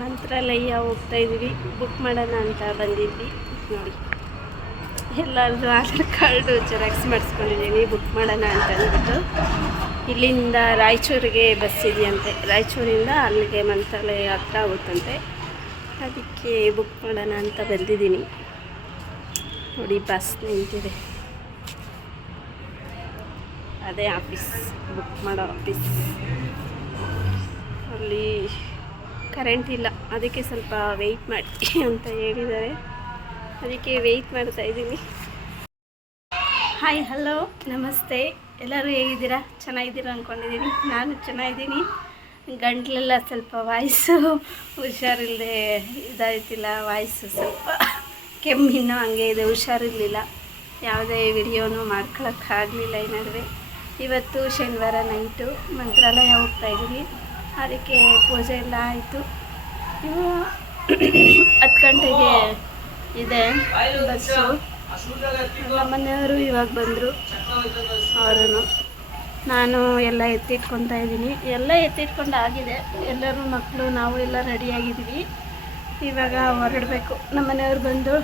ಮಂತ್ರಾಲಯ ಹೋಗ್ತಾ ಇದ್ದೀವಿ. ಬುಕ್ ಮಾಡೋಣ ಅಂತ ಬಂದಿದ್ವಿ. ನೋಡಿ. ಎಲ್ಲರದು ಆಧಾರ್ ಕಾರ್ಡು ಜೆರಾಕ್ಸ್ ಮಾಡಿಸ್ಕೊಂಡಿದ್ದೀನಿ. ಬುಕ್ ಮಾಡೋಣ ಅಂತ ಅಂದ್ಬಿಟ್ಟು. ಇಲ್ಲಿಂದ ರಾಯಚೂರಿಗೆ ಬಸ್ ಇದೆಯಂತೆ. ರಾಯಚೂರಿಂದ ಅಲ್ಲಿಗೆ ಮಂತ್ರಾಲಯ ಹತ್ರ ಆಗುತ್ತಂತೆ ಅದಕ್ಕೆ ಬುಕ್ ಮಾಡೋಣ ಅಂತ ಬಂದಿದ್ದೀನಿ. ನೋಡಿ ಬಸ್ ನಿಂತಿದೆ. ಅದೇ ಆಫೀಸ್ ಬುಕ್ ಮಾಡೋ ಆಫೀಸ್ ಅಲ್ಲಿ ಕರೆಂಟ್ ಇಲ್ಲ. ಅದಕ್ಕೆ ಸ್ವಲ್ಪ ವೆಯ್ಟ್ ಮಾಡಿ ಅಂತ ಹೇಳಿದ್ದಾರೆ. ಅದಕ್ಕೆ ವೆಯ್ಟ್ ಮಾಡ್ತಾ ಇದ್ದೀನಿ. ಹಾಯ್ ಹಲೋ ನಮಸ್ತೆ. ಎಲ್ಲರೂ ಹೇಗಿದ್ದೀರಾ? ಚೆನ್ನಾಗಿದ್ದೀರಾ ಅಂದ್ಕೊಂಡಿದ್ದೀನಿ ನಾನು ಚೆನ್ನಾಗಿದ್ದೀನಿ. ಗಂಟ್ಲೆಲ್ಲ ಸ್ವಲ್ಪ ವಾಯ್ಸು ಹುಷಾರಿಲ್ಲದೆ ಇದಾಯ್ತಿಲ್ಲ. ವಾಯ್ಸು ಸ್ವಲ್ಪ ಕೆಮ್ಮಿನ್ನೂ ಹಂಗೆ ಇದೆ. ಹುಷಾರಿರಲಿಲ್ಲ. ಯಾವುದೇ ವಿಡಿಯೋನು ಮಾಡ್ಕೊಳಕ್ಕಾಗಲಿಲ್ಲ ಈ ನಡುವೆ. ಇವತ್ತು ಶನಿವಾರ ನೈಟು ಮಂತ್ರಾಲಯ ಹೋಗ್ತಾ ಇದ್ದೀವಿ ಅದಕ್ಕೆ ಪೂಜೆ ಎಲ್ಲ ಆಯಿತು. ಇವು ಹತ್ತು ಗಂಟೆಗೆ ಇದೆ ಬಸ್ಸು. ನಮ್ಮನೆಯವರು ಇವಾಗ ಬಂದರು. ಅವರು ನಾನು ಎಲ್ಲ ಎತ್ತಿಟ್ಕೊತಾ ಇದ್ದೀನಿ. ಎಲ್ಲ ಎತ್ತಿಟ್ಕೊಂಡು ಆಗಿದೆ ಎಲ್ಲರೂ ಮಕ್ಕಳು, ನಾವು ಎಲ್ಲ ರೆಡಿಯಾಗಿದ್ದೀವಿ. ಇವಾಗ ಹೊರಡಬೇಕು. ನಮ್ಮ ಮನೆಯವ್ರು ಬಂದು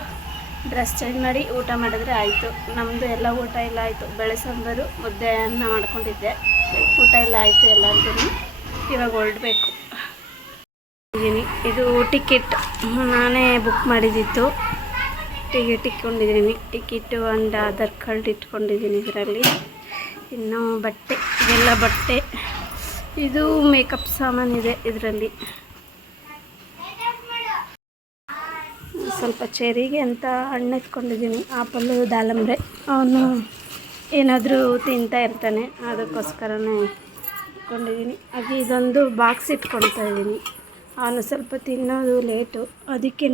ಡ್ರೆಸ್ ಚೇಂಜ್ ಮಾಡಿ ಊಟ ಮಾಡಿದ್ರೆ ಆಯಿತು. ನಮ್ಮದು ಎಲ್ಲ ಊಟ ಎಲ್ಲ ಆಯಿತು. ಬೆಳೆ ಸಾಂಬಾರು, ಮುದ್ದೆ ಅನ್ನ ಮಾಡ್ಕೊಂಡಿದ್ದೆ. ಊಟ ಎಲ್ಲ ಆಯಿತು ಎಲ್ಲರಿಗೂ ಇವಾಗ ಹೊರಡಬೇಕು. ಇದು ಟಿಕೆಟ್ ನಾನೇ ಬುಕ್ ಮಾಡಿದ್ದಿತ್ತು ಟಿಕೆಟ್ ಇಟ್ಕೊಂಡಿದ್ದೀನಿ. ಟಿಕೆಟು ಒಂದು ಆಧಾರ್ ಕಾರ್ಡ್ ಇಟ್ಕೊಂಡಿದ್ದೀನಿ ಇದರಲ್ಲಿ. ಇನ್ನು ಬಟ್ಟೆ ಇದೆಲ್ಲ ಬಟ್ಟೆ. ಇದು ಮೇಕಪ್ ಸಾಮಾನಿದೆ ಇದರಲ್ಲಿ. ಸ್ವಲ್ಪ ಚೇರಿಗೆ ಅಂತ ಹಣ್ಣು ಎತ್ಕೊಂಡಿದ್ದೀನಿ ಆಪಲ್ಲು ದಾಳಂಬ್ರೆ ಅವನು ಏನಾದರೂ ತಿಂತಾ ಇರ್ತಾನೆ ಅದಕ್ಕೋಸ್ಕರನೇ ಇಟ್ಕೊಂಡಿದ್ದೀನಿ. ಹಾಗೆ ಇದೊಂದು ಬಾಕ್ಸ್ ಇಟ್ಕೊಳ್ತಾ ಇದ್ದೀನಿ. ಅವನು ಸ್ವಲ್ಪ ತಿನ್ನೋದು ಲೇಟು ಅದಕ್ಕೇ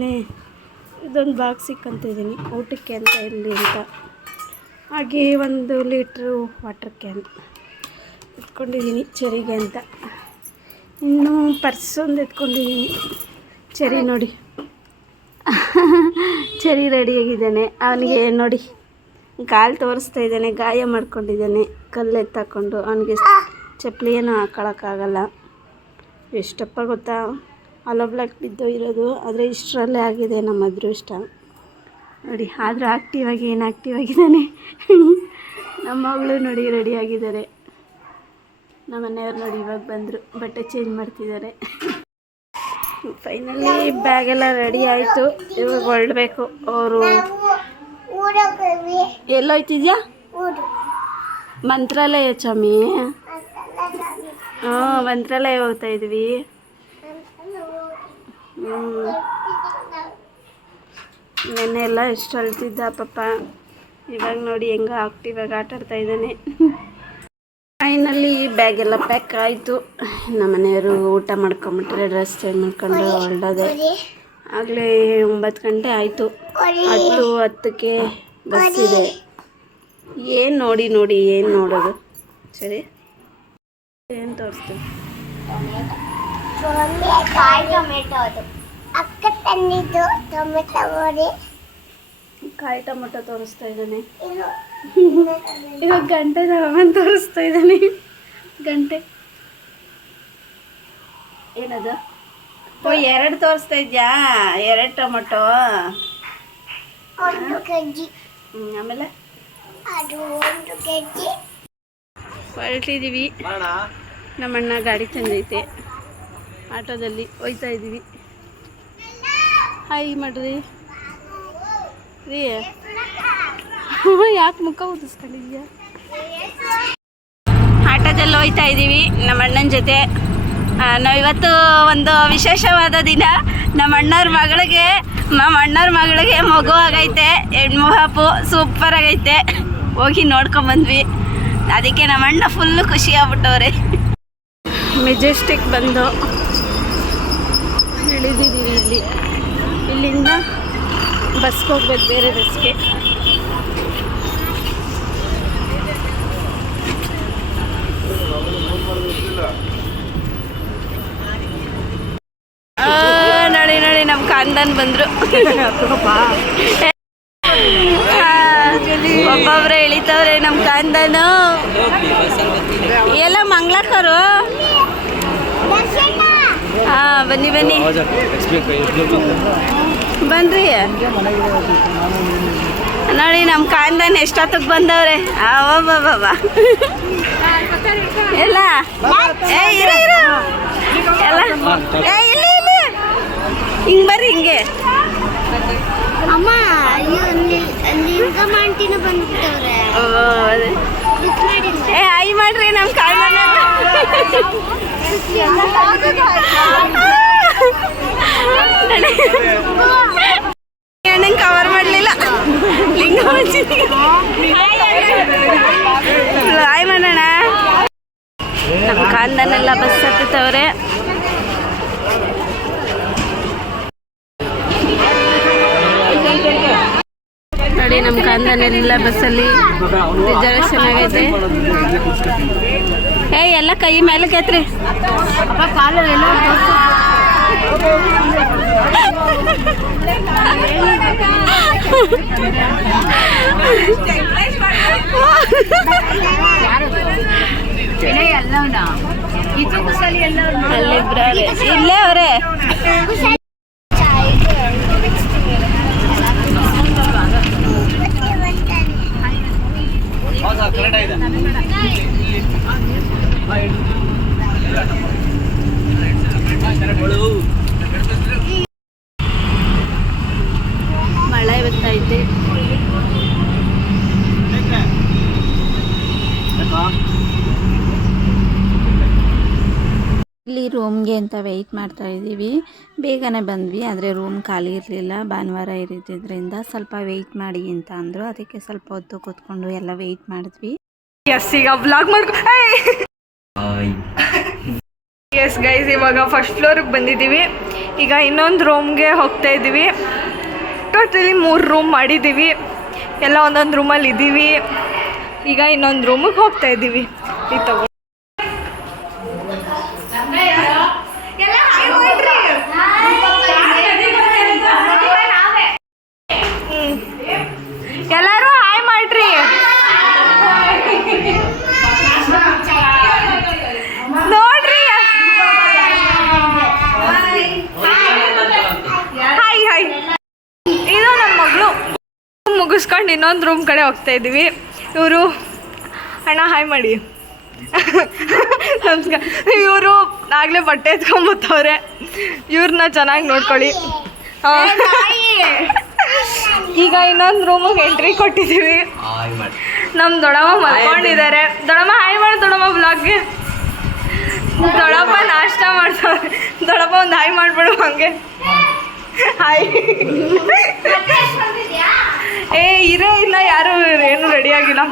ಇದೊಂದು ಬಾಕ್ಸ್ ಇಕ್ಕಂತಿದ್ದೀನಿ ಊಟಕ್ಕೆ ಅಂತ ಇರಲಿ ಅಂತ. ಹಾಗೆ ಒಂದು ಲೀಟ್ರು ವಾಟರ್ ಕ್ಯಾನ್ ಇಟ್ಕೊಂಡಿದ್ದೀನಿ ಚೆರಿಗೆ ಅಂತ. ಇನ್ನೂ ಪರ್ಸ್ ಒಂದು ಎತ್ಕೊಂಡಿದ್ದೀನಿ ಚೆರಿ ನೋಡಿ. ಚೆರಿ ರೆಡಿಯಾಗಿದ್ದಾನೆ ಅವನಿಗೆ ನೋಡಿ. ಕಾಲು ತೋರಿಸ್ತಾ ಇದ್ದಾನೆ ಗಾಯ ಮಾಡ್ಕೊಂಡಿದ್ದಾನೆ. ಕಲ್ಲು ಎತ್ತಾಕೊಂಡು ಅವನಿಗೆ ಚಪ್ಪಲಿ ಏನು ಹಾಕೊಳ್ಳೋಕ್ಕಾಗಲ್ಲ ಎಷ್ಟಪ್ಪ ಗೊತ್ತಾ? ಅಲೋಬ್ಲಾಕ್ ಬಿದ್ದು ಇರೋದು. ಆದರೆ ಇಷ್ಟರಲ್ಲೇ ಆಗಿದೆ ನಮ್ಮ ಅದೃಷ್ಟ. ನೋಡಿ ಆದರೂ ಆಕ್ಟಿವ್ ಆಗಿ ಏನು ಆಕ್ಟಿವ್ ಆಗಿದ್ದಾನೆ? ನಮ್ಮ ಮಗಳು ನೋಡಿ ರೆಡಿ ಆಗಿದ್ದಾರೆ. ನಮ್ಮ ಮನೆಯವ್ರು ನೋಡಿ ಇವಾಗ ಬಂದರು. ಬಟ್ಟೆ ಚೇಂಜ್ ಮಾಡ್ತಿದ್ದಾರೆ. ಫೈನಲಿ ಬ್ಯಾಗೆಲ್ಲ ರೆಡಿ ಆಯಿತು. ಇವಾಗ ಹೊರಡಬೇಕು. ಅವರು ಎಲ್ಲೋಯ್ತಿದ್ಯಾ? ಮಂತ್ರಾಲಯ ಚಾಮಿ ಹಾಂ ಮಂತ್ರಾಲಯ ಹೋಗ್ತಾ ಇದ್ವಿ. ಹ್ಞೂ ನೆನ್ನೆ ಎಲ್ಲ ಎಷ್ಟು ಅಳ್ತಿದ್ದ ಪಾಪ. ಇವಾಗ ನೋಡಿ ಹೆಂಗ ಆಕ್ಟಿವ್ ಆಗಿ ಆಟ ಆಡ್ತಾ ಇದ್ದಾನೆ. ಫೈನಲ್ಲಿ ಬ್ಯಾಗ್ ಎಲ್ಲ ಪ್ಯಾಕ್ ಆಯಿತು. ನಮ್ಮ ಮನೆಯವರು ಊಟ ಮಾಡ್ಕೊಂಬಿಟ್ರೆ ಡ್ರೆಸ್ ಚೇಂಜ್ ಮಾಡ್ಕೊಂಡು ಹೊರಡೋದೆ. ಆಗಲೇ ಒಂಬತ್ತು ಗಂಟೆ ಆಯಿತು. ಹತ್ತು ಹತ್ತಕ್ಕೆ ಬಸ್ ಇದೆ. ಏನು ನೋಡಿ ನೋಡಿ, ಏನು ನೋಡೋದು? ಸರಿ. ಏನು ತೋರಿಸ್ತೀವಿ ಕಾಯಿ ಟೊಮೆಟೊ ಅದು. ಅಕ್ಕ ತಂದಿದ್ದು ಟೊಮೆಟೊ ಕಾಯಿ ಟೊಮೊಟೊ ತೋರಿಸ್ತಾ ಇದ್ದಾನೆ. ಇದು ಇವಾಗ ಗಂಟೆ ಸಾಮಾನು ತೋರಿಸ್ತಾ ಇದ್ದಾನೆ. ಗಂಟೆ. ಏನದು? ಓ ಎರಡು ತೋರಿಸ್ತಾ ಇದ್ಯಾ? ಎರಡು ಟೊಮೆಟೊ. ಆಮೇಲೆ? ಅದು ಒಂದು ಕೆಜಿ. ಹೊರಟಿದ್ದೀವಿ. ನಮ್ಮಣ್ಣ ಗಾಡಿ ತಂದೈತೆ. ಆಟೋದಲ್ಲಿ ಹೋಯ್ತಾ ಇದ್ದೀವಿ. ಹಾಯ್ ಮಾಡ್ರಿ. ರೀ. ಯಾಕೆ ಮುಖ ಊದಿಸ್ಕೊಂಡಿದ್ಯಾ ಆಟೋದಲ್ಲಿ ಹೋಯ್ತಾ ಇದ್ದೀವಿ. ನಮ್ಮ ಅಣ್ಣನ ಜೊತೆ ನಾವಿವತ್ತು ಒಂದು ವಿಶೇಷವಾದ ದಿನ. ನಮ್ಮ ಅಣ್ಣವ್ರ ಮಗಳಿಗೆ ನಮ್ಮ ಅಣ್ಣವ್ರ ಮಗಳಿಗೆ ಮಗು ಆಗೈತೆ. ಹೆಣ್ಣು ಹಾಪು ಸೂಪರ್ ಆಗೈತೆ. ಹೋಗಿ ನೋಡ್ಕೊಂಬಂದ್ವಿ ಅದಕ್ಕೆ ನಮ್ಮ ಅಣ್ಣ ಫುಲ್ಲು ಖುಷಿ ಆಗ್ಬಿಟ್ಟವ್ರೆ ಮೆಜೆಸ್ಟಿಕ್ ಬಂದು ಇಳಿದಿದ್ದೀವಿ ಇಲ್ಲಿ. ಇಲ್ಲಿಂದ ಬಸ್ಗೆ ಹೋಗ್ಬೇಕು ಬೇರೆ ಬಸ್ಗೆ ಆ, ನಳಿ ನೋಡಿ ನಮ್ಮ ಕಾಂದನ್ ಬಂದ್ರು. ಆ, ಇಳಿತವ್ರೆ ನಮ್ಮ ಕಂದನು. ಎಲ್ಲ ಮಂಗ್ಲಕ್ಕರು ಹಾ, ಬನ್ನಿ ಬನ್ನಿ. ಬನ್ರಿ ನೋಡಿ ನಮ್ಮ ಕಾಂದನ್ ಎಷ್ಟೊತ್ತಿಗೆ ಬಂದವ್ರೆ? ಬಾಬಾ ಎಲ್ಲ. ಹಿಂಗೆ ಬರ್ರಿ, ಹಿಂಗೆ. ಅಮ್ಮ ಲಿಂಗಮ್ಮ ಆಂಟಿನೂ ಬಂದ್ಬಿಟ್ಟವ್ರೆ. ಏ ಐ ಮಾಡ್ರಿ ನಮ್ಮ ಕಾಲ ಅಣ್ಣಂಗೆ ಕವರ್ ಮಾಡಲಿಲ್ಲ. ಲಿಂಗ ಹಾಯ್ ಮಾಡೋಣ ನಮ್ಮ ಕಾಲ್ದನ್ನೆಲ್ಲ ಬಸ್ ಹತ್ತವ್ರೆ ಕಾಂದನೆಲ್ಲ ಬಸ್ಸಲ್ಲಿ ರಿಸರ್ವೇಶನ್ ಆಗೈತೆ ಏ ಎಲ್ಲ ಕೈ ಮೇಲೆ ಕೇತ್ರಿ. ಅಲ್ಲಿ ಅವ್ರೆ. ಇಲ್ಲೇ ಅವರೇ. ರೂಮ್ಗೆ ಅಂತ ವೆಯ್ಟ್ ಮಾಡ್ತಾ ಇದ್ದೀವಿ. ಬೇಗನೆ ಬಂದ್ವಿ, ಆದರೆ ರೂಮ್ ಖಾಲಿ ಇರಲಿಲ್ಲ. ಭಾನುವಾರ ಇರಿದ್ದರಿಂದ ಸ್ವಲ್ಪ ವೆಯ್ಟ್ ಮಾಡಿ ಅಂತ ಅಂದರು. ಅದಕ್ಕೆ ಸ್ವಲ್ಪ ಹೊತ್ತು ಕೂತ್ಕೊಂಡು ಎಲ್ಲ ವೆಯ್ಟ್ ಮಾಡಿದ್ವಿ. ಎಸ್ ಈಗ ಮಾಡ್ಕೊ ಎಸ್ ಗೈಸ್ ಇವಾಗ ಫಸ್ಟ್ ಫ್ಲೋರ್ಗೆ ಬಂದಿದ್ದೀವಿ. ಈಗ ಇನ್ನೊಂದು ರೂಮ್ಗೆ ಹೋಗ್ತಾ ಇದ್ದೀವಿ. ಟೋಟಲಿ ಮೂರು ರೂಮ್ ಮಾಡಿದ್ದೀವಿ. ಎಲ್ಲ ಒಂದೊಂದು ರೂಮಲ್ಲಿ ಇದ್ದೀವಿ. ಈಗ ಇನ್ನೊಂದು ರೂಮಿಗೆ ಹೋಗ್ತಾ ಇದ್ದೀವಿ. ಈ ತಗೋ ಇನ್ನೊಂದು ರೂಮ್ ಕಡೆ ಹೋಗ್ತಾ ಇದ್ದೀವಿ. ಇವರು ಅಣ್ಣ ಹಾಯ್ ಮಾಡಿ. ನಮಸ್ಕಾರ. ಇವರು ಆಗಲೇ ಬಟ್ಟೆ ಎತ್ಕೊಂಬತ್ತವ್ರೆ. ಇವ್ರನ್ನ ಚೆನ್ನಾಗಿ ನೋಡ್ಕೊಳ್ಳಿ. ಈಗ ಇನ್ನೊಂದು ರೂಮಿಗೆ ಎಂಟ್ರಿ ಕೊಟ್ಟಿದ್ದೀವಿ. ನಮ್ಮ ದೊಡಮ್ಮ ಮಲ್ಕೊಂಡಿದ್ದಾರೆ. ದೊಡಮ್ಮ ಹಾಯ್ ಮಾಡಿ ದೊಡಮ್ಮ ಬ್ಲಾಗ್ಗೆ ದೊಡಪ್ಪ ನಾಷ್ಟ ಮಾಡ್ತಾರೆ. ದೊಡಪ್ಪ ಒಂದು ಹಾಯ್ ಮಾಡ್ಬಿಡು ಹಂಗೆ. ಹಾಯ್ ಏ ಇರೇ ಇಲ್ಲ ಯಾರು ಏನು ರೆಡಿ ಆಗಿಲ್ಲ.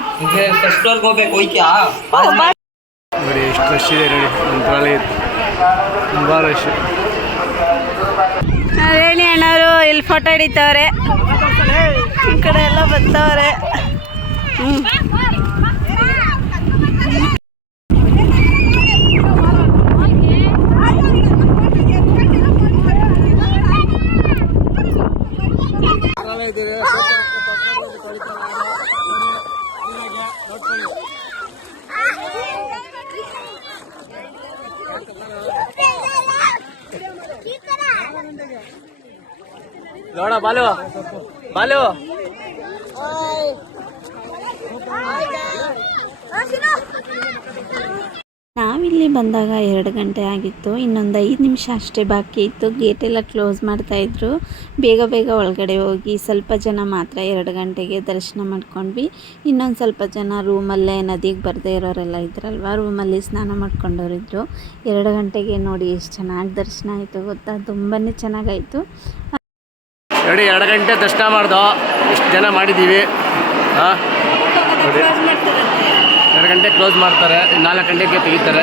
ಫಸ್ಟ್ ಫ್ಲೋರ್ಗೆ ಹೋಗ್ಬೇಕು ಹೋಯ್ತ್ಯಾ ನೋಡಿ ಎಷ್ಟು ರಶ್ ಇದೆ ನೋಡಿ ಮಂತ್ರಾಲಯ ತುಂಬ ರಶ್ ರೇಣಿ ಅಣ್ಣವರು ಇಲ್ಲಿ ಫೋಟೋ ಹಿಡಿತವ್ರೆ. ಈ ಕಡೆ ಎಲ್ಲ ಬರ್ತವ್ರೆ ಹ್ಞೂ ಬಾಲು ನಾವಿಲ್ಲಿ ಬಂದಾಗ ಎರಡು ಗಂಟೆ ಆಗಿತ್ತು, ಇನ್ನೊಂದು ಐದು ನಿಮಿಷ ಅಷ್ಟೇ ಬಾಕಿ ಇತ್ತು. ಗೇಟೆಲ್ಲ ಕ್ಲೋಸ್ ಮಾಡ್ತಾಯಿದ್ರು ಬೇಗ ಬೇಗ ಒಳಗಡೆ ಹೋಗಿ ಸ್ವಲ್ಪ ಜನ ಮಾತ್ರ ಎರಡು ಗಂಟೆಗೆ ದರ್ಶನ ಮಾಡ್ಕೊಂಡ್ವಿ. ಇನ್ನೊಂದು ಸ್ವಲ್ಪ ಜನ ರೂಮಲ್ಲೇ ನದಿಗೆ ಬರದೇ ಇರೋರೆಲ್ಲ ಇದ್ರಲ್ವ, ರೂಮಲ್ಲಿ ಸ್ನಾನ ಮಾಡ್ಕೊಂಡವರಿದ್ರು. ಎರಡು ಗಂಟೆಗೆ ನೋಡಿ ಎಷ್ಟು ಚೆನ್ನಾಗಿ ದರ್ಶನ ಆಯಿತು ಗೊತ್ತಾ? ತುಂಬಾ ಚೆನ್ನಾಗಾಯಿತು. ನೋಡಿ ಎರಡು ಗಂಟೆ ದರ್ಶನ ಮಾಡ್ದೋ. ಇಷ್ಟು ಜನ ಮಾಡಿದ್ದೀವಿ ಹಾಂ ನೋಡಿ. ಎರಡು ಗಂಟೆ ಕ್ಲೋಸ್ ಮಾಡ್ತಾರೆ. ನಾಲ್ಕು ಗಂಟೆಗೆ ತೆಗಿತಾರೆ.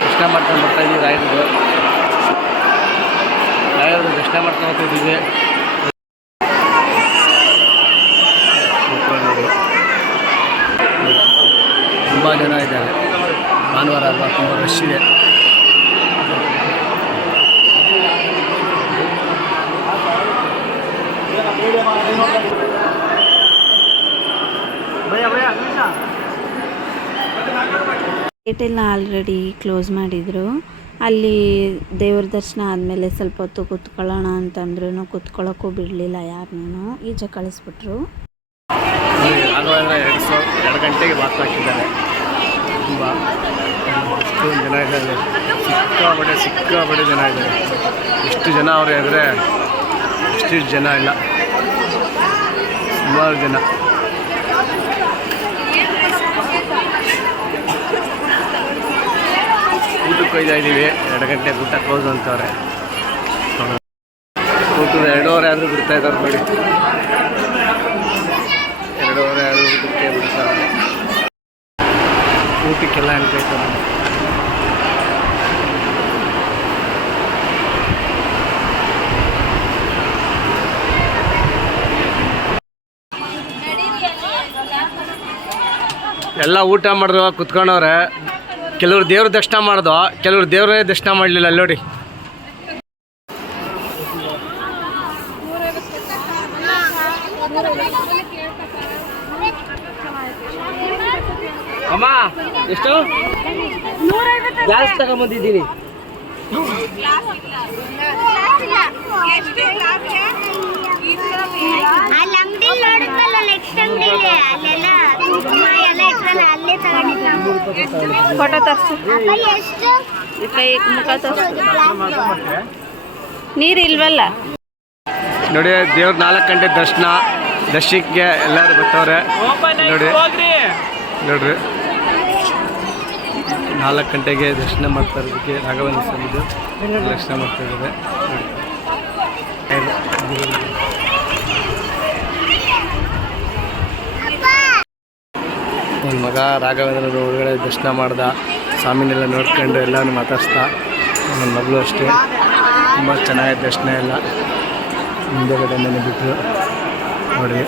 ದರ್ಶನ ಮಾಡ್ಕೊಂಡು ಬರ್ತಾ ಇದ್ದೀವಿ ರಾಯರು ರಾಯರು ದರ್ಶನ ಮಾಡ್ಕೊಂಡು ಹೋಗ್ತಿದ್ದೀವಿ ತುಂಬ ಜನ ಇದ್ದಾರೆ. ಭಾನುವಾರ ಅಲ್ವಾ? ತುಂಬ ರಶ್ ಇದೆ. ಗೇಟೆಲ್ಲ ಆಲ್ರೆಡಿ ಕ್ಲೋಸ್ ಮಾಡಿದರು. ಅಲ್ಲಿ ದೇವ್ರ ದರ್ಶನ ಆದಮೇಲೆ ಸ್ವಲ್ಪ ಹೊತ್ತು ಕೂತ್ಕೊಳ್ಳೋಣ ಅಂತಂದ್ರೂ ಕೂತ್ಕೊಳ್ಳೋಕ್ಕೂ ಬಿಡಲಿಲ್ಲ ಯಾರನ್ನೂ ಈಜ ಕಳಿಸ್ಬಿಟ್ರು. ಎರಡು ಜನ ಇದ್ದಾರೆ ಸಿಕ್ಕಾಪಟ್ಟೆ ಸಿಕ್ಕಾಪಟ್ಟೆ ಜನ ಇದ್ದಾರೆ ಎಷ್ಟು ಜನ ಅವ್ರೆ ಅಂದರೆ ಇಷ್ಟಿಷ್ಟು ಜನ ಇಲ್ಲ ಸುಮಾರು ಜನ ಹೋಯ್ತಾ ಇದ್ದೀವಿ. ಎರಡು ಗಂಟೆ ಊಟ ಕ್ಲೋಸ್ ಅಂತವ್ರೆ. ಊಟದ ಎರಡೂವರೆ ಆದರೂ ಬಿಡ್ತಾ ಇದ್ದಾರೆ ನೋಡಿ. ಎರಡೂವರೆ ಆದರೂ ಊಟಕ್ಕೆ ಬಿಡ್ತಾರೆ ಊಟಕ್ಕೆಲ್ಲ ಅನ್ಬೇಕು ಎಲ್ಲ ಊಟ ಮಾಡಿದ್ರು ಕುತ್ಕೊಂಡವ್ರೆ. ಕೆಲವ್ರು ದೇವ್ರ ದರ್ಶನ ಮಾಡ್ದು ಕೆಲವರು ದೇವ್ರೇ ದರ್ಶನ ಮಾಡಲಿಲ್ಲ ಅಲ್ಲಿ ನೋಡಿ. ಅಮ್ಮ ಎಷ್ಟು? ಗ್ಲಾಸ್ ತಗೊಂಬಂದಿದ್ದೀನಿ. ಅಲ್ಲಿ ಅಂಗಡಿ ನೋಡಿದ್ವಲ್ಲ ನೆಕ್ಸ್ಟ್ ಅಂಗಡಿ ಅಲ್ಲೆಲ್ಲ ಕುಂಕುಮ ಎಲ್ಲ ಇಟ್ರಲ್ಲ ಅಲ್ಲೇ ತಗೊಂಡಿದ್ವಿ ಫೋಟೋ ತರ್ಸು. ಅಪ್ಪ ಎಷ್ಟು? ಈ ಕೈ ಮುಖ ತರ್ಸು ನೀರು ಇಲ್ವಲ್ಲ? ನೋಡಿ ದೇವ್ರ ನಾಲ್ಕು ಗಂಟೆ ದರ್ಶನ ದರ್ಶಕ್ಕೆ ಎಲ್ಲರೂ ಬರ್ತವ್ರೆ. ನೋಡಿ. ನೋಡ್ರಿ. ನಾಲ್ಕು ಗಂಟೆಗೆ ದರ್ಶನ ಮಾಡ್ತಾ ಇರೋದಕ್ಕೆ ರಾಘವೇಂದ್ರ ಸ್ವಾಮಿದು ದರ್ಶನ ಮಾಡ್ತಾ ಇದ್ದಾರೆ. ನನ್ನ ಮಗ ರಾಘವೇಂದ್ರನ ಒಳಗಡೆ ದರ್ಶನ ಮಾಡ್ದ, ಸ್ವಾಮಿನೆಲ್ಲ ನೋಡ್ಕೊಂಡು ಎಲ್ಲನೂ ಮಾತಾಡ್ಸ್ದ. ನನ್ನ ಮಗಳು ಅಷ್ಟೇ. ತುಂಬ ಚೆನ್ನಾಗಿ ದರ್ಶನ ಎಲ್ಲ ಮುಂದೆಗಡೆ ಮನೆ ಬಿಟ್ಟರು ನೋಡಿ.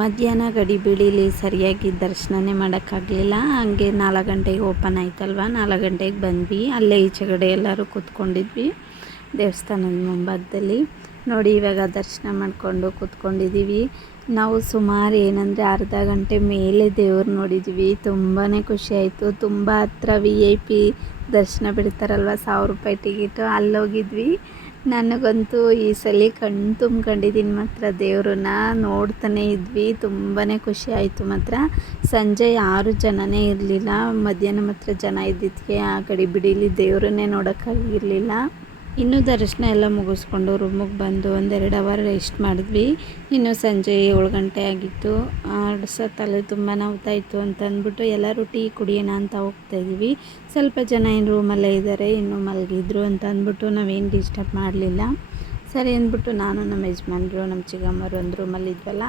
ಮಧ್ಯಾಹ್ನ ಗಡಿ ಬಿಡಿಲಿ ಸರಿಯಾಗಿ ದರ್ಶನನೇ ಮಾಡೋಕ್ಕಾಗಲಿಲ್ಲ. ಹಂಗೆ ನಾಲ್ಕು ಗಂಟೆಗೆ ಓಪನ್ ಆಯ್ತಲ್ವ? ನಾಲ್ಕು ಗಂಟೆಗೆ ಬಂದ್ವಿ. ಅಲ್ಲೇ ಈಚೆಗಡೆ ಎಲ್ಲರೂ ಕೂತ್ಕೊಂಡಿದ್ವಿ ದೇವಸ್ಥಾನದ ಮುಂಭಾಗದಲ್ಲಿ. ನೋಡಿ, ಇವಾಗ ದರ್ಶನ ಮಾಡಿಕೊಂಡು ಕೂತ್ಕೊಂಡಿದ್ದೀವಿ. ನಾವು ಸುಮಾರು ಏನಂದರೆ ಅರ್ಧ ಗಂಟೆ ಮೇಲೆ ದೇವ್ರು ನೋಡಿದ್ವಿ. ತುಂಬಾ ಖುಷಿ ಆಯಿತು. ತುಂಬ ಹತ್ರ ವಿ ಐ ಪಿ ದರ್ಶನ ಬಿಡ್ತಾರಲ್ವ? ಸಾವಿರ ರೂಪಾಯಿ ಟಿಕೆಟು ಅಲ್ಲೋಗಿದ್ವಿ. ನನಗಂತೂ ಈ ಸಲ ಕಣ್ಣು ತುಂಬ್ಕೊಂಡಿದ್ದೀನಿ ಮಾತ್ರ. ದೇವ್ರನ್ನ ನೋಡ್ತಾನೆ ಇದ್ವಿ. ತುಂಬಾ ಖುಷಿ ಆಯಿತು ಮಾತ್ರ. ಸಂಜೆ ಯಾರು ಜನನೇ ಇರಲಿಲ್ಲ. ಮಧ್ಯಾಹ್ನ ಮಾತ್ರ ಜನ ಇದ್ದಿದ್ದಕ್ಕೆ ಆ ಕಡೆ ಬಿಡಿಲಿ ದೇವ್ರನ್ನೇ ನೋಡೋಕ್ಕಾಗಿರಲಿಲ್ಲ. ಇನ್ನು ದರ್ಶನ ಎಲ್ಲ ಮುಗಿಸ್ಕೊಂಡು ರೂಮಿಗೆ ಬಂದು ಒಂದೆರಡು ಅವರ್ ರೆಸ್ಟ್ ಮಾಡಿದ್ವಿ. ಇನ್ನು ಸಂಜೆ ಏಳು ಗಂಟೆ ಆಗಿತ್ತು. ಆಡ್ಸ ತಲೆ ತುಂಬ ನೋವ್ತಾ ಇತ್ತು ಅಂತ ಅಂದ್ಬಿಟ್ಟು ಎಲ್ಲರೂ ಟೀ ಕುಡಿಯೋಣ ಅಂತ ಹೋಗ್ತಾ ಇದ್ದೀವಿ. ಸ್ವಲ್ಪ ಜನ ಏನು ರೂಮಲ್ಲೇ ಇದ್ದಾರೆ, ಇನ್ನು ಮಲಗಿದ್ರು ಅಂತ ಅಂದ್ಬಿಟ್ಟು ನಾವೇನು ಡಿಸ್ಟರ್ಬ್ ಮಾಡಲಿಲ್ಲ. ಸರಿ ಅಂದ್ಬಿಟ್ಟು ನಾನು ನಮ್ಮ ಯಜಮಾನ್ರು, ನಮ್ಮ ಚಿಕ್ಕಮ್ಮರು ಒಂದು ರೂಮಲ್ಲಿ ಇದ್ವಲ್ಲ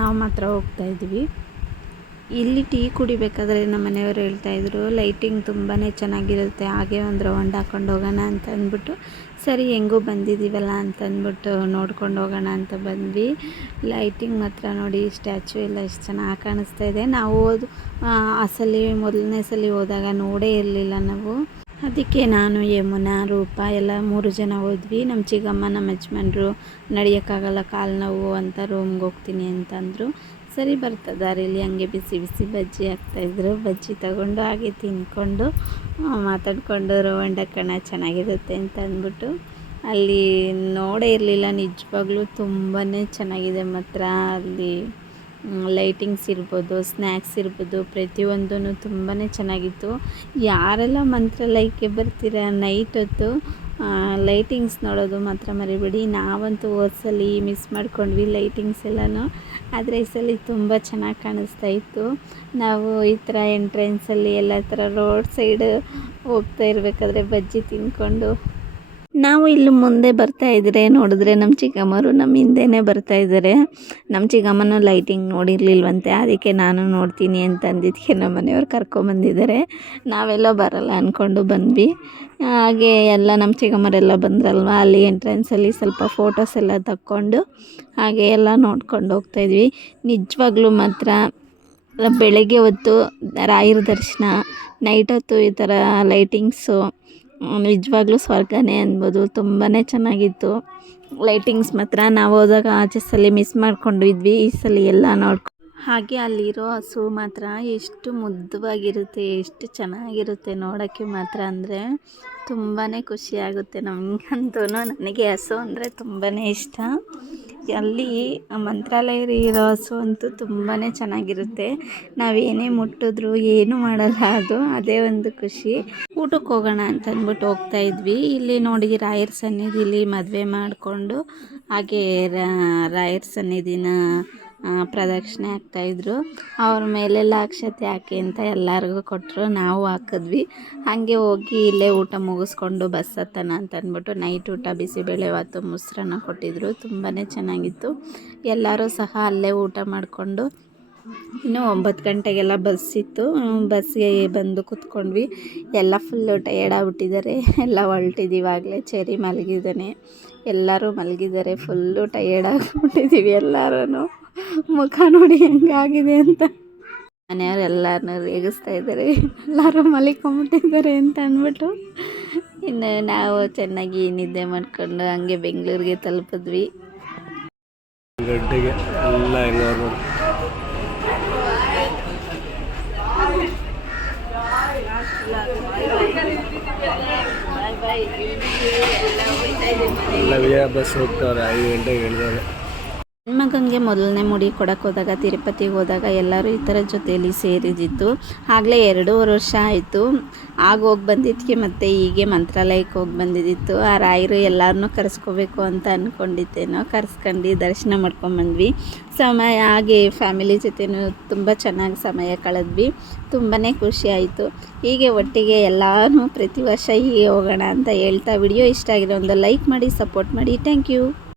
ನಾವು ಮಾತ್ರ ಹೋಗ್ತಾ ಇದ್ವಿ ಇಲ್ಲಿ ಟೀ ಕುಡಿಬೇಕಾದ್ರೆ ನಮ್ಮ ಮನೆಯವರು ಹೇಳ್ತಾಯಿದ್ರು ಲೈಟಿಂಗ್ ತುಂಬಾ ಚೆನ್ನಾಗಿರುತ್ತೆ, ಹಾಗೆ ಒಂದು ರೌಂಡ್ ಹಾಕೊಂಡು ಹೋಗೋಣ ಅಂತ ಅಂದ್ಬಿಟ್ಟು, ಸರಿ, ಹೆಂಗೂ ಬಂದಿದ್ದೀವಲ್ಲ ಅಂತ ಅಂದ್ಬಿಟ್ಟು ನೋಡ್ಕೊಂಡು ಹೋಗೋಣ ಅಂತ ಬಂದ್ವಿ. ಲೈಟಿಂಗ್ ಮಾತ್ರ ನೋಡಿ ಸ್ಟ್ಯಾಚು ಎಲ್ಲ ಎಷ್ಟು ಚೆನ್ನಾಗಿ ಕಾಣಿಸ್ತಾ ಇದೆ. ನಾವು ಹೋದ್, ಆ ಸಲ, ಮೊದಲನೇ ಸಲ ಹೋದಾಗ ನೋಡೇ ಇರಲಿಲ್ಲ ನಾವು. ಅದಕ್ಕೆ ನಾನು, ಯಮುನಾ, ರೂಪ ಎಲ್ಲ ಮೂರು ಜನ ಹೋದ್ವಿ. ನಮ್ಮ ಚಿಕ್ಕಮ್ಮ ನಮ್ಮ ಯಜಮಾನ್ರು, ನಡೆಯೋಕ್ಕಾಗಲ್ಲ ಕಾಲು ನೋವು ಅಂತ ರೂಮ್ಗೆ ಹೋಗ್ತೀನಿ ಅಂತಂದರು ಸರಿ ಬರ್ತದೆ ದಾರಿಯಲ್ಲಿ ಹಂಗೆ ಬಿಸಿ ಬಿಸಿ ಬಜ್ಜಿ ಹಾಕ್ತಾಯಿದ್ರು ಬಜ್ಜಿ ತಗೊಂಡು ಹಾಗೆ ತಿಂದ್ಕೊಂಡು ಮಾತಾಡ್ಕೊಂಡು ರವಂಡ ಕಣ ಚೆನ್ನಾಗಿರುತ್ತೆ ಅಂತ ಅಂದ್ಬಿಟ್ಟು, ಅಲ್ಲಿ ನೋಡೇ ಇರಲಿಲ್ಲ. ನಿಜವಾಗ್ಲೂ ತುಂಬಾ ಚೆನ್ನಾಗಿದೆ ಮಾತ್ರ ಅಲ್ಲಿ. ಲೈಟಿಂಗ್ಸ್ ಇರ್ಬೋದು ಸ್ನ್ಯಾಕ್ಸ್ ಇರ್ಬೋದು ಪ್ರತಿಯೊಂದೂ ತುಂಬಾ ಚೆನ್ನಾಗಿತ್ತು. ಯಾರೆಲ್ಲ ಮಂತ್ರಾಲಯಕ್ಕೆ ಬರ್ತೀರ ನೈಟ್ ಹೊತ್ತು ಲೈಟಿಂಗ್ಸ್ ನೋಡೋದು ಮಾತ್ರ ಮರಿಬೇಡಿ. ನಾವಂತೂ ಹೋದ್ಸಲಿ ಮಿಸ್ ಮಾಡ್ಕೊಂಡ್ವಿ ಲೈಟಿಂಗ್ಸ್ ಎಲ್ಲನೂ. ಆದರೆ ಈ ಸಲ ತುಂಬ ಚೆನ್ನಾಗಿ ಕಾಣಿಸ್ತಾ ಇತ್ತು. ನಾವು ಈ ಥರ ಎಂಟ್ರೆನ್ಸಲ್ಲಿ ಎಲ್ಲ ಥರ ರೋಡ್ ಸೈಡ್ ಹೋಗ್ತಾ ಇರಬೇಕಾದ್ರೆ ಬಜ್ಜಿ ತಿಂದ್ಕೊಂಡು ನಾವು ಇಲ್ಲಿ ಮುಂದೆ ಬರ್ತಾ ಇದ್ರೆ ನೋಡಿದ್ರೆ ನಮ್ಮ ಚಿಕ್ಕಮ್ಮರು ನಮ್ಮ ಹಿಂದೆನೇ ಬರ್ತಾ ಇದ್ದಾರೆ ನಮ್ಮ ಚಿಕ್ಕಮ್ಮನೂ ಲೈಟಿಂಗ್ ನೋಡಿರ್ಲಿಲ್ವಂತೆ. ಅದಕ್ಕೆ ನಾನು ನೋಡ್ತೀನಿ ಅಂತಂದಿದ್ದಕ್ಕೆ ನಮ್ಮ ಮನೆಯವ್ರು ಕರ್ಕೊಂಬಂದಿದ್ದಾರೆ. ನಾವೆಲ್ಲ ಬರಲ್ಲ ಅಂದ್ಕೊಂಡು ಬಂದ್ವಿ. ಹಾಗೆ ಎಲ್ಲ ನಮ್ಮ ಚಿಕ್ಕಮ್ಮರೆಲ್ಲ ಬಂದ್ರಲ್ವ? ಅಲ್ಲಿ ಎಂಟ್ರೆನ್ಸಲ್ಲಿ ಸ್ವಲ್ಪ ಫೋಟೋಸ್ ಎಲ್ಲ ತಕ್ಕೊಂಡು ಹಾಗೆ ಎಲ್ಲ ನೋಡ್ಕೊಂಡು ಹೋಗ್ತಾಯಿದ್ವಿ ನಿಜವಾಗ್ಲೂ ಮಾತ್ರ ಬೆಳಗ್ಗೆ ಹೊತ್ತು ರಾಯರ ದರ್ಶನ ನೈಟ್ ಹೊತ್ತು ಈ ಥರ ಲೈಟಿಂಗ್ಸು ನಿಜವಾಗ್ಲೂ ಸ್ವರ್ಗನೇ ಅನ್ಬೋದು. ತುಂಬಾ ಚೆನ್ನಾಗಿತ್ತು. ಲೈಟಿಂಗ್ಸ್ ಮಾತ್ರ. ನಾವು ಹೋದಾಗ ಆಚೆ ಸಲ ಮಿಸ್ ಮಾಡ್ಕೊಂಡಿದ್ವಿ. ಈ ಸಲ ಎಲ್ಲ ನೋಡ್ಕೊ ಹಾಗೆ ಅಲ್ಲಿರೋ ಹಸು ಮಾತ್ರ ಎಷ್ಟು ಮುದ್ದವಾಗಿರುತ್ತೆ ಎಷ್ಟು ಚೆನ್ನಾಗಿರುತ್ತೆ ನೋಡೋಕ್ಕೆ ಮಾತ್ರ ಅಂದರೆ ತುಂಬಾ ಖುಷಿಯಾಗುತ್ತೆ ನಮಗಂತೂ. ನನಗೆ ಹಸು ಅಂದರೆ ತುಂಬಾ ಇಷ್ಟ. ಅಲ್ಲಿ ಮಂತ್ರಾಲಯ ಇರೋ ಹಸು ಅಂತೂ ತುಂಬಾ ಚೆನ್ನಾಗಿರುತ್ತೆ. ನಾವೇನೇ ಮುಟ್ಟಿದ್ರು ಏನೂ ಮಾಡಲ್ಲ ಅದು, ಅದೇ ಒಂದು ಖುಷಿ. ಊಟಕ್ಕೆ ಹೋಗೋಣ ಅಂತ ಅಂದ್ಬಿಟ್ಟು ಹೋಗ್ತಾ ಇದ್ವಿ. ಇಲ್ಲಿ ನೋಡಿ ರಾಯರ ಸನ್ನಿಧಿಲಿ ಮದುವೆ ಮಾಡಿಕೊಂಡು, ಹಾಗೆ ರಾಯರ ಸನ್ನಿಧಿನ ಪ್ರದಕ್ಷಿಣೆ ಹಾಕ್ತಾಯಿದ್ರು ಅವ್ರ ಮೇಲೆಲ್ಲ ಅಕ್ಷತೆ ಹಾಕಿ ಅಂತ ಎಲ್ಲರಿಗೂ ಕೊಟ್ಟರು ನಾವು ಹಾಕಿದ್ವಿ. ಹಾಗೆ ಹೋಗಿ ಇಲ್ಲೇ ಊಟ ಮುಗಿಸ್ಕೊಂಡು ಬಸ್ ಹತ್ತೋಣ ಅಂತ ಅಂದ್ಬಿಟ್ಟು ನೈಟ್ ಊಟ ಬಿಸಿಬೇಳೆ ಭಾತು ಮೊಸರನ್ನ ಕೊಟ್ಟಿದ್ರು. ತುಂಬಾ ಚೆನ್ನಾಗಿತ್ತು. ಎಲ್ಲರೂ ಸಹ ಅಲ್ಲೇ ಊಟ ಮಾಡಿಕೊಂಡು ಇನ್ನು ಒಂಬತ್ತು ಗಂಟೆಗೆಲ್ಲ ಬಸ್ ಇತ್ತು. ಬಸ್ಗೆ ಬಂದು ಕೂತ್ಕೊಂಡ್ವಿ. ಎಲ್ಲ ಫುಲ್ಲು ಟಯರ್ಡ್ ಆಗ್ಬಿಟ್ಟಿದ್ದಾರೆ. ಎಲ್ಲ ಹೊರಟಿದ್ದೀವಿ ಆಗಲೇ. ಚೇರಿ ಮಲಗಿದ್ದಾನೆ. ಎಲ್ಲರೂ ಮಲಗಿದ್ದಾರೆ. ಫುಲ್ಲು ಟಯರ್ಡ್ ಆಗಿಬಿಟ್ಟಿದ್ದೀವಿ ಎಲ್ಲರೂ ಮುಖ ನೋಡಿ ಹೆಂಗಾಗಿದೆ ಅಂತ. ಮನೆಯವ್ರು ಎಲ್ಲರನ್ನೂ ರೇಗಿಸ್ತಾ ಇದ್ದಾರೆ. ಎಲ್ಲರೂ ಮಲಿಕೊಂಬಿಟ್ಟಿದ್ದಾರೆ ಅಂತ ಅಂದ್ಬಿಟ್ಟು. ಇನ್ನು ನಾವು ಚೆನ್ನಾಗಿ ನಿದ್ದೆ ಮಾಡ್ಕೊಂಡು ಹಂಗೆ ಬೆಂಗಳೂರಿಗೆ ತಲುಪಿದ್ವಿ. ಗಡ್ಡೆಗೆ ಎಲ್ಲ ಎಲ್ಲ ಬಸ್ ಐದು ಮಗನಿಗೆ ಮೊದಲನೇ ಮುಡಿ ಕೊಡಕ್ಕೆ ಹೋದಾಗ, ತಿರುಪತಿಗೆ ಹೋದಾಗ ಎಲ್ಲರೂ ಈ ಥರ ಜೊತೆಯಲ್ಲಿ ಸೇರಿದಿತ್ತು ಆಗಲೇ ಎರಡೂವರೆ ವರ್ಷ ಆಯಿತು. ಆಗ ಹೋಗಿ ಬಂದಿದ್ದಕ್ಕೆ ಮತ್ತೆ ಹೀಗೆ ಮಂತ್ರಾಲಯಕ್ಕೆ ಹೋಗಿ ಬಂದಿದ್ದಿತ್ತು. ಆ ರಾಯರು ಎಲ್ಲರನ್ನೂ ಕರೆಸ್ಕೋಬೇಕು ಅಂತ ಅಂದ್ಕೊಂಡಿದ್ದೇನೋ ಕರೆಸ್ಕೊಂಡು ದರ್ಶನ ಮಾಡ್ಕೊಂಬಂದ್ವಿ. ಸಮಯ ಹಾಗೆ ಫ್ಯಾಮಿಲಿ ಜೊತೆನೂ ತುಂಬ ಚೆನ್ನಾಗಿ ಸಮಯ ಕಳೆದ್ವಿ. ತುಂಬಾ ಖುಷಿ ಆಯಿತು. ಹೀಗೆ ಒಟ್ಟಿಗೆ ಎಲ್ಲನೂ ಪ್ರತಿ ವರ್ಷ ಹೀಗೆ ಹೋಗೋಣ ಅಂತ ಹೇಳ್ತಾ ವಿಡಿಯೋ ಇಷ್ಟ ಆಗಿರೋ ಒಂದು ಲೈಕ್ ಮಾಡಿ ಸಪೋರ್ಟ್ ಮಾಡಿ. Thank you